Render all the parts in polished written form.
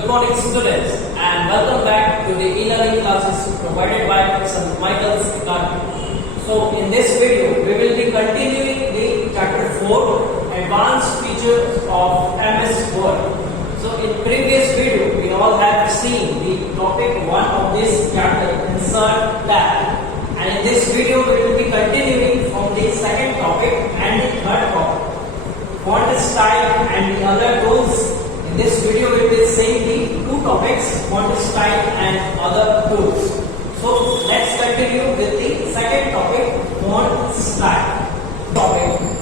Good morning students and welcome back to the e-learning classes provided by St. Michael's Academy. So in this video we will be continuing the chapter 4 advanced features of MS Word. So in previous video we all have seen the topic 1 of this chapter, insert tab, and in this video we will be continuing from the second topic and the third topic, font style and the other tools. In this video we will see the two topics, font style and other tools. So let's continue with the second topic, font style.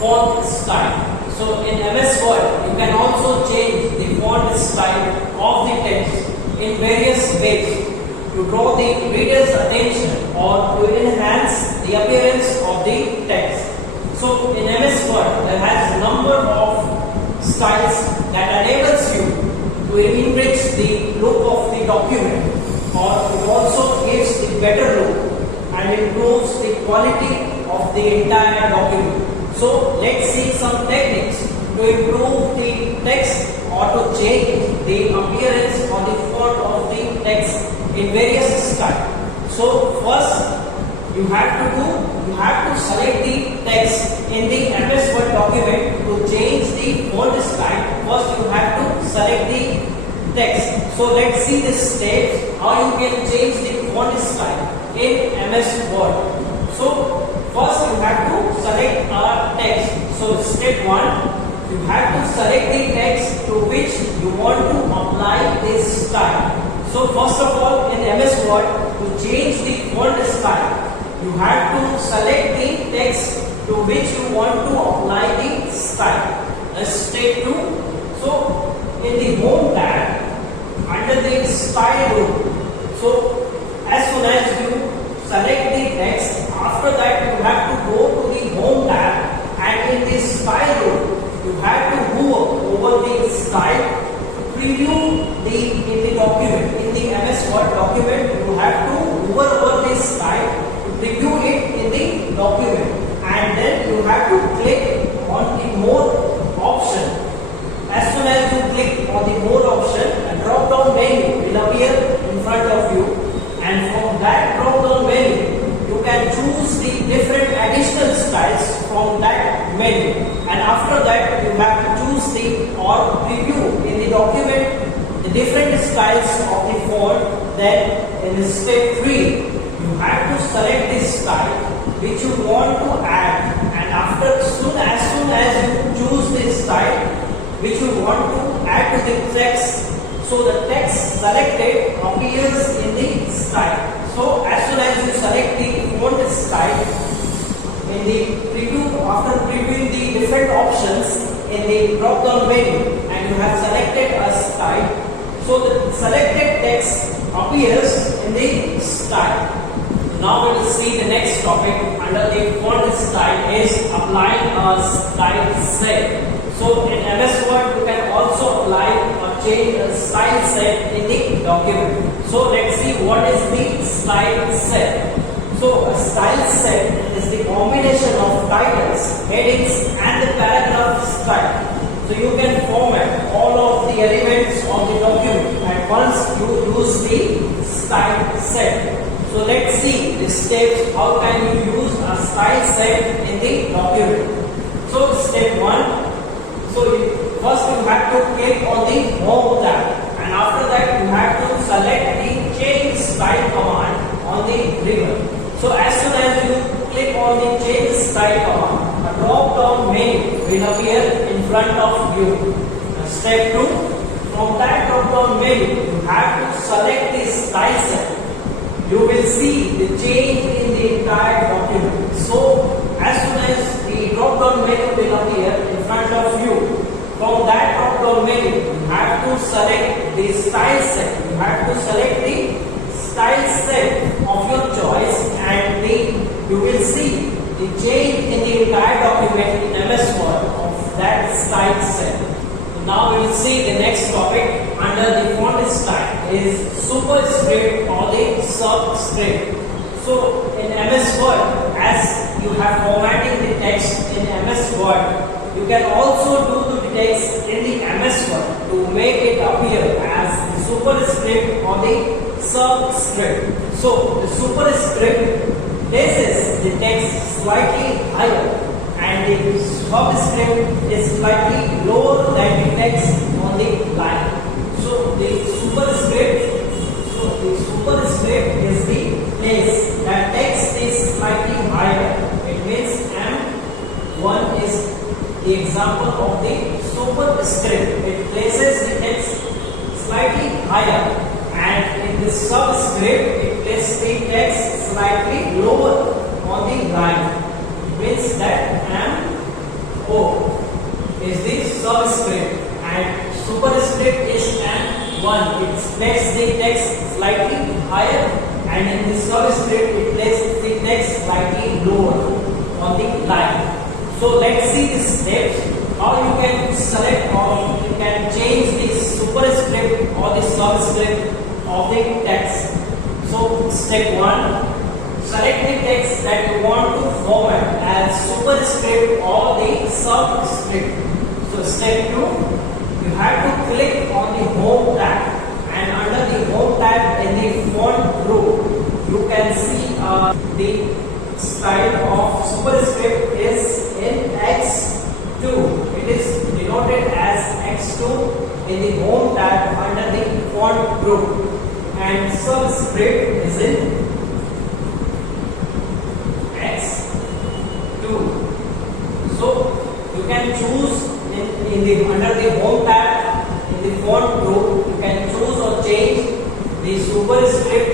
Font style. So in MS Word you can also change the font style of the text in various ways to draw the reader's attention or to enhance the appearance of the text. So in MS Word there has a number of styles that enables you to enrich the look of the document, or it also gives the better look and improves the quality of the entire document. So let's see some techniques to improve the text or to change the appearance or the font of the text in various styles. So first you have to select the text in the MS Word document. To change the font style, first you have to select the text. So let's see the steps how you can change the font style in MS Word. So first you have to select a text. So step 1, you have to select the text to which you want to apply this style. So first of all, in MS Word, to change the font style, you have to select the text to which you want to apply the style. Step 2. So in the home tab, under the style group, so as soon as you select the text, after that you have to go to the home tab, and in the style group you have to move over the style to preview in the document. In the MS Word document you have to hover over this style to preview it in the document, and then you have to click on the more option. As soon as you click on the more option, a drop down menu will appear in front of you, and from that drop down menu you can choose the different additional styles from that menu, and after that you have to choose the or preview in the document the different styles of the font. Then in step 3 you have to select this style which you want to add, and as soon as you choose this style which you want to add to the text, so the text selected appears in the style. So as soon as you select the font style in the preview, after previewing the different options in the drop down menu, and you have selected a style, so the selected text appears in the style. Now we will see the next topic under the font style is applying a style set. So in MS Word you can also apply or change a style set in the document. So let's see what is the style set. So a style set is the combination of titles, headings and the paragraph style. So you can format all of the elements of the document at once you use the style set. So let's see the steps how can you use a style set in the document. So step 1. So first you have to click on the home tab, and after that you have to select the change style command on the ribbon. So as soon as you click on the change style command, a drop down menu will appear in front of you. Step 2, from that drop down menu you have to select the style set. You will see the change in the entire document. So as soon as the drop down menu will appear in front of you, from that drop down menu you have to select the style set. You have to select the style set of your choice, and you will see the change in the entire document in MS Word of that style set. So now we will see the next topic under the font style is Superscript or the Subscript. So in MS Word, as you have formatting the text in MS Word, you can also do the text in the MS Word to make it appear as superscript or the subscript. So the superscript places the text slightly higher and the subscript is slightly lower than the text on the line. So the superscript is the place that text is slightly higher. It means M1 is the example of the superscript. It places the text slightly higher, and in the subscript it places the text slightly lower on the line. It means that M0 is the subscript and superscript is M1. It places the text slightly higher, and in the subscript it places the text slightly lower on the line. So let's see the steps how you can select or you can change the superscript or the subscript of the text. So step 1, select the text that you want to format as superscript or the subscript. So step 2, you have to click on the home tab, and under the home tab in the font group you can see the style of superscript is in X2. It is denoted as X2 in the home tab under the font group, and subscript is in X2. So you can choose in the under the home tab in the font group, you can choose or change the superscript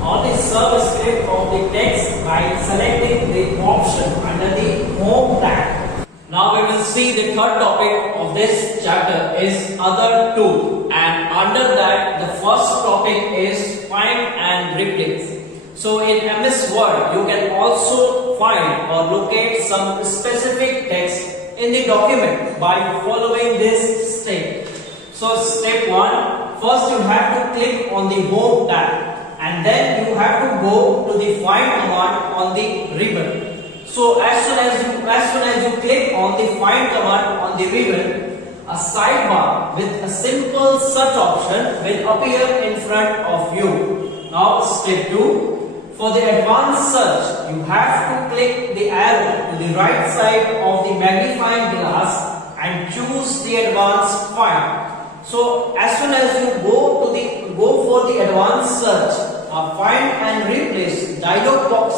or the subscript of the text by selecting the option under the home tab. Now we will see the third topic of this chapter is other two, and under that the first topic is find and replace. So in MS Word you can also find or locate some specific text in the document by following this step. So step 1, first you have to click on the home tab, and then you have to go to the find command on the ribbon. So as soon as you click on the find command on the ribbon, a sidebar with a simple search option will appear in front of you. Now step 2, for the advanced search you have to click the arrow to the right side of the magnifying glass and choose the advanced find. So as soon as you go for the advanced search, a find and replace dialog box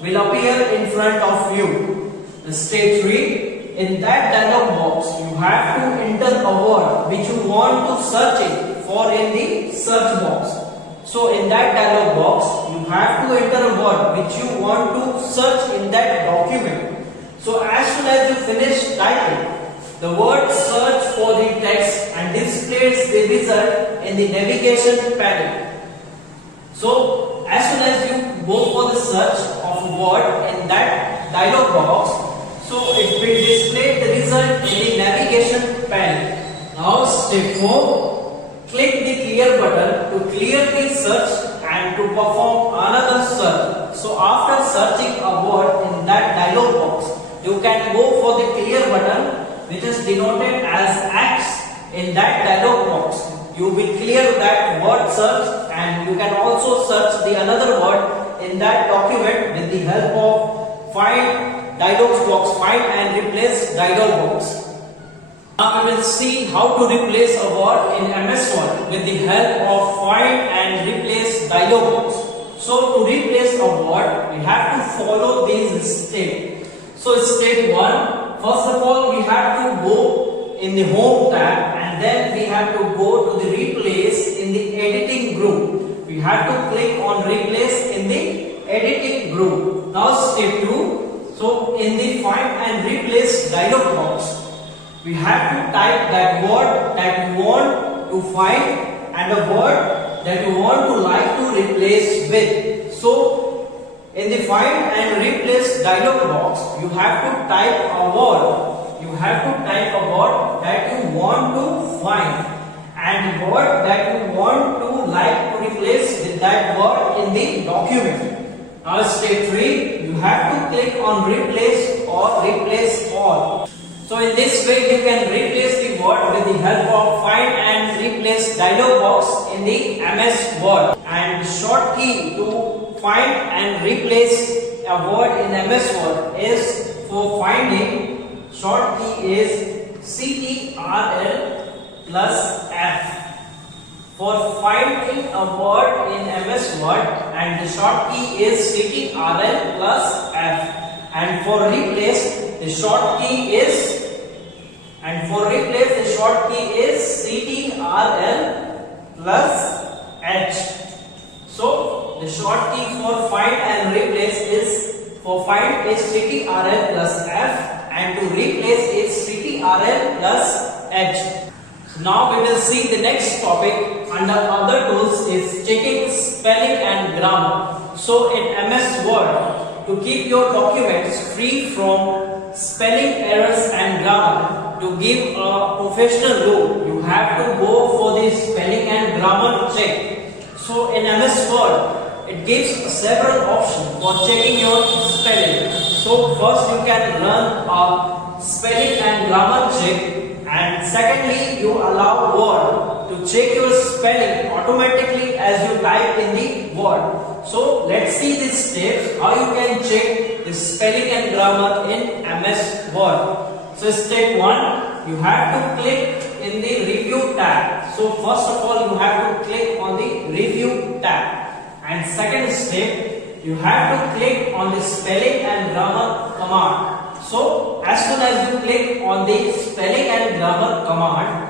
will appear in front of you. Step 3, in that dialog box you have to enter a word which you want to search it for in the search box. So in that dialog box you have to enter a word which you want to search in that document. So as soon as you finish typing, the word search for the text and displays the result in the navigation panel. So as soon as you go for the search of a word in that dialog box, so it will display the result in the navigation panel. Now step 4, click the clear button to clear the search and to perform another search. So after searching a word in that dialog box, you can go for the clear button which is denoted as X in that dialog box. You will clear that word search, and you can also search the another word in that document with the help of find dialog box, find and replace dialog box. Now we will see how to replace a word in MS Word with the help of find and replace dialog box. So to replace a word, we have to follow these steps. So step 1, first of all we have to go in the home tab, and then we have to go to the replace in the editing group. We have to click on replace in the editing group. Now step 2, so in the find and replace dialog box, we have to type that word that you want to find and a word that you want to like to replace with. So in the find and replace dialog box, you have to type a word. You have to type a word that you want to find and word that you want to like to replace with that word in the document. Now step 3, you have to click on replace or replace all. So in this way you can replace the word with the help of find and replace dialog box in in the MS Word, and the short key to find and replace a word in MS Word is, for finding, short key is CTRL plus F. For finding a word in MS Word, and the short key is CTRL plus F. And for replace, the short key is CTRL plus H. So the short key for find and replace is, for find is CTRL plus F, and to replace is CTRL plus H. So now we will see the next topic under other tools is checking spelling and grammar. So in MS Word, to keep your documents free from spelling errors and grammar, to give a professional look, you have to go for the spelling and grammar check. So in MS Word, it gives several options for checking your spelling. So first you can run a spelling and grammar check, and secondly you allow Word to check your spelling automatically as you type in the word. So let's see these steps how you can check the spelling and grammar in MS Word. So step 1, you have to click in the review tab. So first of all you have to click on the review tab, and second step you have to click on the spelling and grammar command. So as soon as you click on the spelling and grammar command,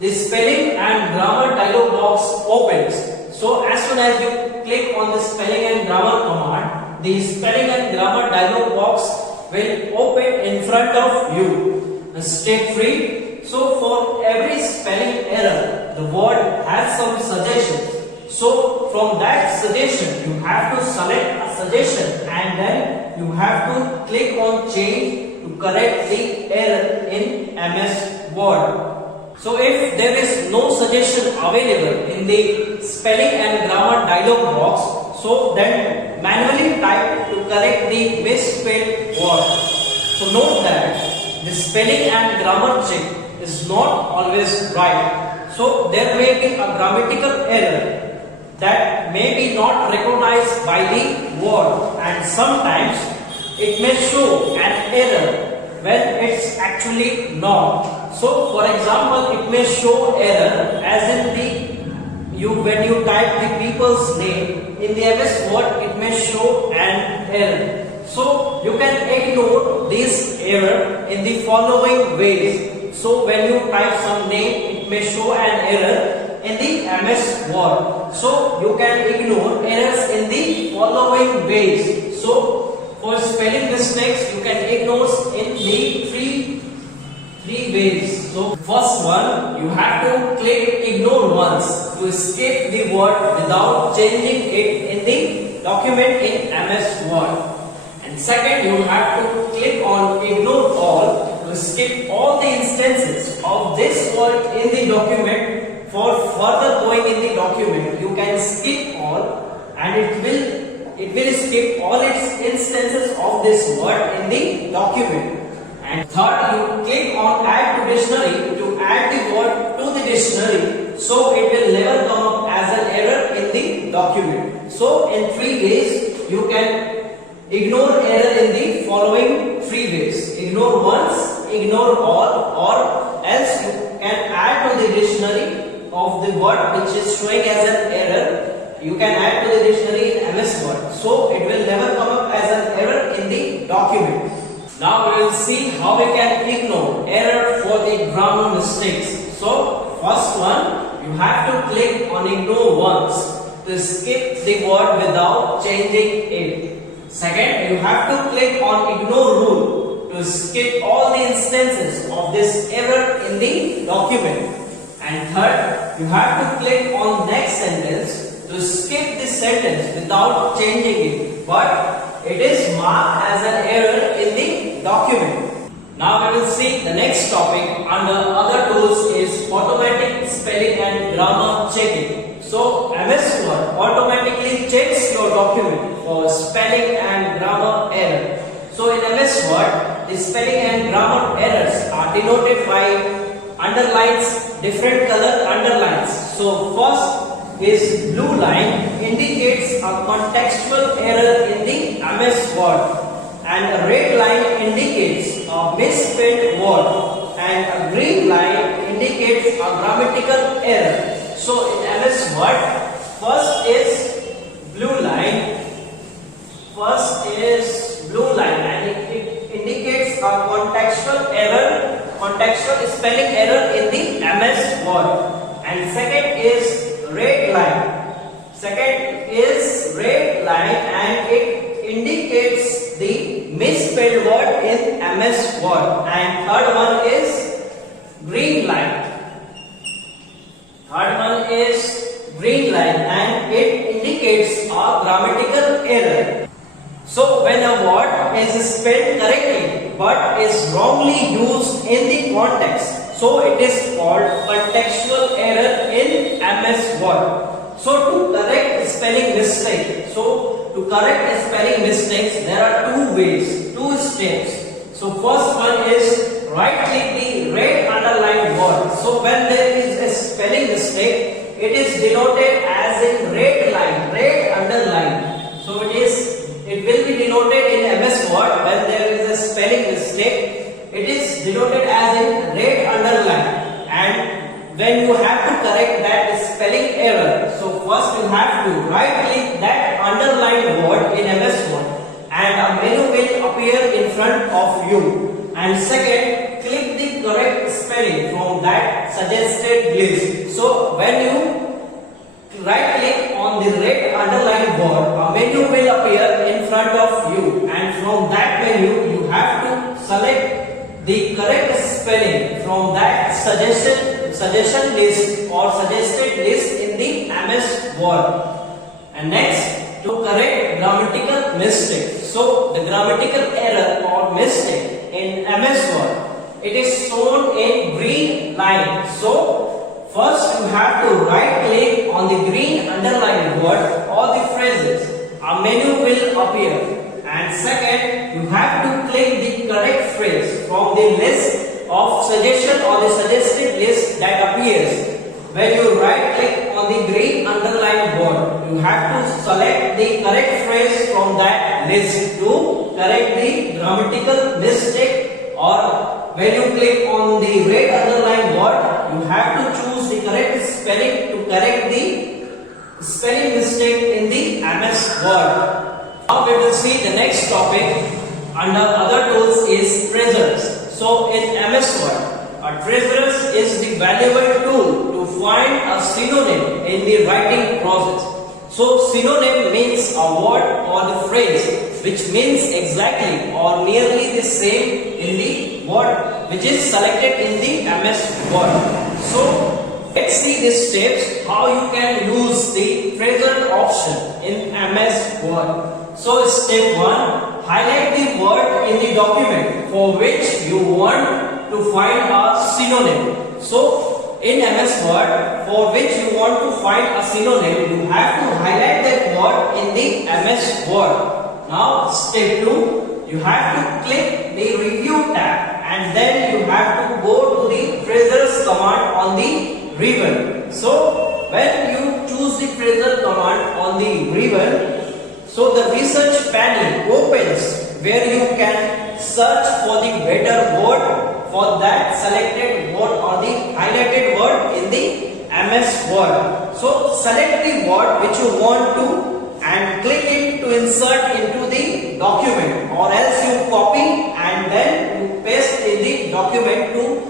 the spelling and grammar dialog box opens. So as soon as you click on the spelling and grammar command, the spelling and grammar dialog box will open in front of you. Step 3. So for every spelling error, the Word has some suggestions. So from that suggestion, you have to select a suggestion, and then you have to click on change to correct the error in MS Word. So if there is no suggestion available in the spelling and grammar dialog box, so then manually type to correct the misspelled word. So note that the spelling and grammar check is not always right. So there may be a grammatical error that may be not recognized by the word, and sometimes it may show an error when it's actually not. So for example, it may show error as in when you type the people's name in the MS Word, it may show an error. So you can ignore this error in the following ways. So when you type some name, it may show an error in the MS Word. So you can ignore errors in the following ways. So for spelling mistakes, you can ignore in the three ways. So first one, you have to click ignore once to skip the word without changing it in the document in MS Word. And second, you have to click on ignore all to skip all the instances of this word in the document. For further going in the document, you can skip all, and it will skip all its instances of this word in the document. And third, you click on add to dictionary to add the word to the dictionary, so it will never come up as an error in the document. So in 3 ways you can ignore error in the following 3 ways. Ignore once, ignore all, or else you can add to the dictionary of the word which is showing as an error. You can add to the dictionary in MS Word, so it will never come up as an error in the document. Now we will see how we can ignore error for the grammar mistakes. So first one, you have to click on ignore once to skip the word without changing it. Second, you have to click on ignore rule to skip all the instances of this error in the document. And third, you have to click on next sentence to skip the sentence without changing it, but it is marked as an error in the document. Now we will see the next topic under other tools is automatic spelling and grammar checking. So MS Word automatically checks your document for spelling and grammar error. So in MS Word, the spelling and grammar errors are denoted by underlines, different color underlines. So first is blue line indicates a contextual error in the MS Word, and a red line indicates a misspelled word, and a green line indicates a grammatical error. So in MS Word, first is blue line. First is blue line, and it indicates a contextual error, contextual spelling error in the MS Word. And second is red line. Second is red line, and it indicates the misspelled word in MS Word. And third one is green line. Third one is green line, and it indicates a grammatical error. So when a word is spelled correctly but is wrongly used in the context, so it is called contextual error in MS Word. So to correct spelling mistakes, there are two ways, two steps. So first one is right click the red underlined word. So when there is a spelling mistake, it is denoted as in red line, red underline. So it will be denoted in MS Word when there is a spelling mistake. It is denoted as in red underline. And when you have to correct that spelling error, so first you have to right click that underlined word in MS Word, and a menu will appear in front of you. And second, click the correct spelling from that suggested list. So when you right click on the red underlined word, a menu will appear in front of you, and from that menu you have to select the correct spelling from that suggestion list or suggested list in the MS Word. And next, to correct grammatical mistake. So the grammatical error or mistake in MS Word, it is shown in green line. So first you have to right click on the green underlined word or the phrases. A menu will appear. And second, you have to click the correct phrase from the list of suggestion or the suggested list that appears. When you right click on the green underlined word, you have to select the correct phrase from that list to correct the grammatical mistake. Or when you click on the red underlined word, you have to choose the correct spelling to correct the spelling mistake in the MS Word. Now we will see the next topic under other tools is treasures. So in MS Word, a treasures is the valuable tool to find a synonym in the writing process. So synonym means a word or the phrase which means exactly or nearly the same in the word which is selected in the MS Word. So let's see the steps how you can use the treasure option in MS Word. So step 1, highlight the word in the document for which you want to find a synonym. So in MS Word, for which you want to find a synonym, you have to highlight that word in the MS Word. Now step 2, you have to click the review tab, and then you have to go to the treasures command on the ribbon. So when you choose the treasure command on the ribbon, so the research panel opens where you can search for the better word for that selected word or the highlighted word in the MS Word. So select the word which you want to and click it to insert into the document, or else you copy and then you paste in the document to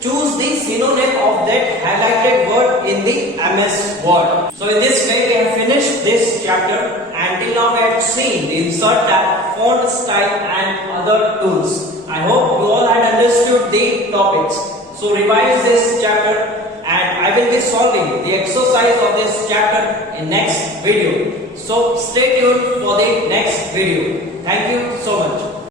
choose the synonym of that highlighted word in the MS Word. So in this way we have finished this chapter. Until now we have seen the insert tab, font style and other tools. I hope you all had understood the topics. So revise this chapter, and I will be solving the exercise of this chapter in next video. So stay tuned for the next video. Thank you so much.